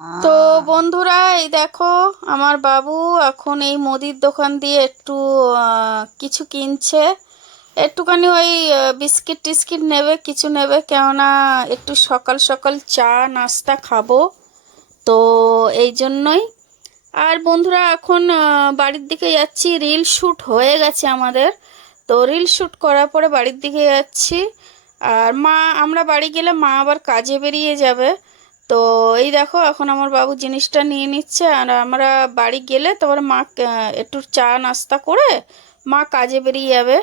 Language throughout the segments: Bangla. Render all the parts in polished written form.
তো বন্ধুরা, এই দেখো, আমার বাবু এখন এই মুদির দোকান দিয়ে একটু কিছু কিনছে। একটুখানি ওই বিস্কিট টিস্কিট নেবে, কিছু নেবে, কেননা একটু সকাল সকাল চা নাস্তা খাবো। তো এই জন্যই। আর বন্ধুরা, এখন বাড়ির দিকে যাচ্ছি। রিল শ্যুট হয়ে গেছে আমাদের। তো রিল শ্যুট করার পরে বাড়ির দিকে যাচ্ছি। আর আমরা বাড়ি গেলে মা আবার কাজে বেরিয়ে যাবে। তো এই দেখো, এখন আমার বাবু জিনিসটা নিয়ে নিচ্ছে, আর আমরা বাড়ি গেলে তারপরে মা একটু চা নাস্তা করে মা কাজে বেরিয়ে যাবে।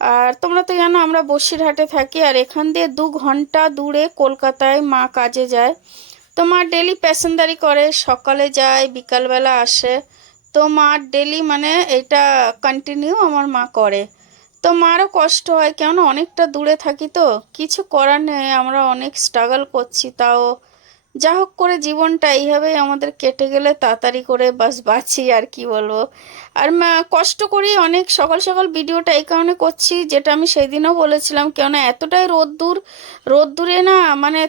আর তোমরা তো জানো আমরা বসিরহাটে থাকি, আর এখান দিয়ে 2 ঘন্টা দূরে কলকাতায় মা কাজে যায়। তো মা ডেলি প্যাসেঞ্জারি করে, সকালে যায় বিকালবেলা আসে। তো মা ডেলি মানে এটা কন্টিনিউ আমার মা করে। তো মারও কষ্ট হয়, কেননা অনেকটা দূরে থাকি, তো কিছু করার নেই, আমরা অনেক স্ট্রাগল করছি। তাও যা হোক করে জীবনটা এইভাবেই আমাদের কেটে গেলে তাড়াতাড়ি করে বাস বাঁচি, আর কি বলবো। আর কষ্ট করি অনেক। সকাল সকাল ভিডিওটা এই কারণে করছি, যেটা আমি সেই দিনও বলেছিলাম, কেননা এতটাই রোদ্দুরে না, মানে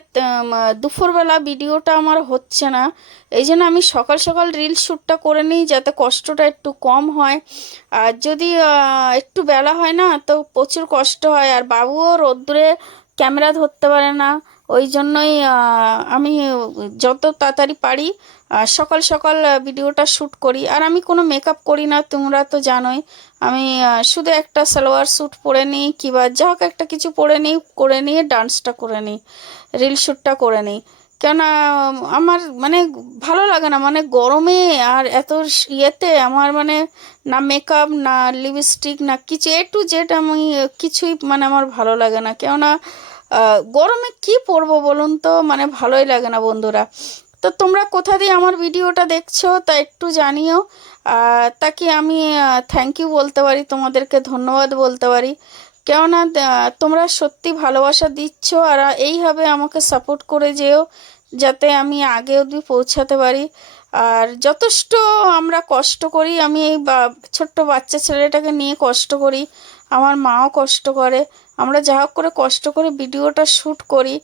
দুপুরবেলা ভিডিওটা আমার হচ্ছে না। এই জন্য আমি সকাল সকাল রিল শ্যুটটা করে নিই, যাতে কষ্টটা একটু কম হয়। আর যদি একটু বেলা হয় না, তো প্রচুর কষ্ট হয়, আর বাবুও রোদ্দুরে ক্যামেরা ধরতে পারে না। ওই জন্যই আমি যত তাড়াতাড়ি পারি সকাল সকাল ভিডিওটা শ্যুট করি। আর আমি কোনো মেকআপ করি না, তোমরা তো জানোই। আমি শুধু একটা সালোয়ার স্যুট পরে নিই, কিংবা যা হোক একটা কিছু পরে নিই, করে নিয়ে ডান্সটা করে নিই, রিল শ্যুটটা করে নিই। কেননা আমার মানে ভালো লাগে না, মানে গরমে আর এত ইয়েতে আমার মানে না মেকআপ, না লিপস্টিক, না কিছু A to Z আমি কিছুই মানে আমার ভালো লাগে না। কেননা গরমে কি পরবো বলুন তো, মানে ভালোই লাগে না বন্ধুরা। তো তোমরা কোথা দিয়ে আমার ভিডিওটা দেখছো তা একটু জানিও। তাকে আমি থ্যাংক ইউ বলতে পারি, তোমাদেরকে ধন্যবাদ বলতে পারি। কেননা তোমরা সত্যি ভালোবাসা দিচ্ছ, আর এইভাবে আমাকে সাপোর্ট করে যেও, যাতে আমি আগে অবধি পৌঁছাতে পারি। আর যথেষ্ট আমরা কষ্ট করি, আমি এই ছোট্ট বাচ্চা ছেলেটাকে নিয়ে কষ্ট করি, আমার মাও কষ্ট করে। আমরা যা হোক করে কষ্ট করে ভিডিওটা শ্যুট করি।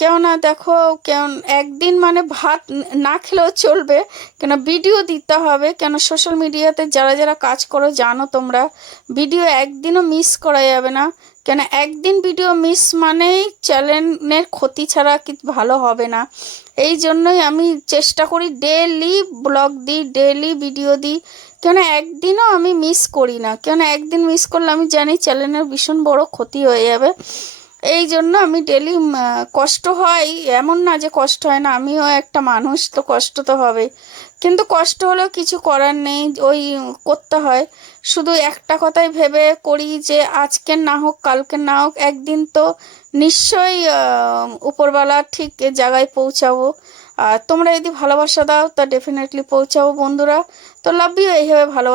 কেননা দেখো, কেন একদিন মানে ভাত না খেলেও চলবে, কেন ভিডিও দিতে হবে। কেন সোশ্যাল মিডিয়াতে যারা যারা কাজ করো জানো তোমরা, ভিডিও একদিনও মিস করা যাবে না। কেন একদিন ভিডিও মিস মানেই চ্যানেলের ক্ষতি ছাড়া কি ভালো হবে না। এই জন্যই আমি চেষ্টা করি ডেলি ব্লগ দিই, ডেলি ভিডিও দিই। কেন একদিনও আমি মিস করি না, কেন একদিন মিস করলে আমি জানি চ্যানেলের ভীষণ বড় ক্ষতি হয়ে যাবে। এই জন্য আমি ডেলি কষ্ট হয় এমন না যে কষ্ট হয় না, আমিও একটা মানুষ, তো কষ্ট তো হবে। কিন্তু কষ্ট হলেও কিছু করার নেই, ওই করতে হয়। শুধু একটা কথাই ভেবে করি যে আজকের না হোক কালকের না হোক একদিন তো নিশ্চয়ই উপরওয়ালা ঠিক এ জায়গায় পৌঁছাবো। আর তোমরা যদি ভালোবাসা দাও তা ডেফিনেটলি পৌঁছাবো বন্ধুরা। তো লাভ ইউ, এইভাবে ভালো